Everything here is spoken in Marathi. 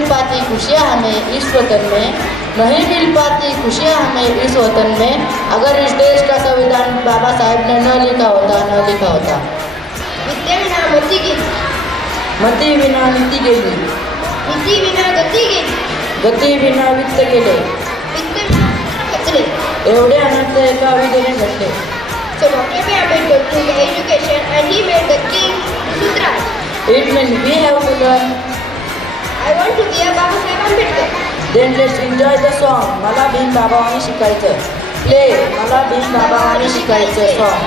मिल पाती खुशियाँ हमें इस वतन में, नहीं मिल पाती खुशियाँ हमें इस वतन में, अगर इस देश का संविधान बाबा साहेब ने न लिखा होता। विद्या विना मती गेली, मती विना नीती गेली, नीती विना गती गेली, गती विना वित्त गेले, वित्त विना खचले. एवढे अनर्थ एका विधेने घडले. So Dr. B. Ambedkar took education and he made the king to thrive. It means we have to learn. I want to be a Baba Saheb Ambedkar. Then let's enjoy the song. मला भीम बाबावानी शिकायचं. Play. मला भीम बाबावानी शिकायचं song.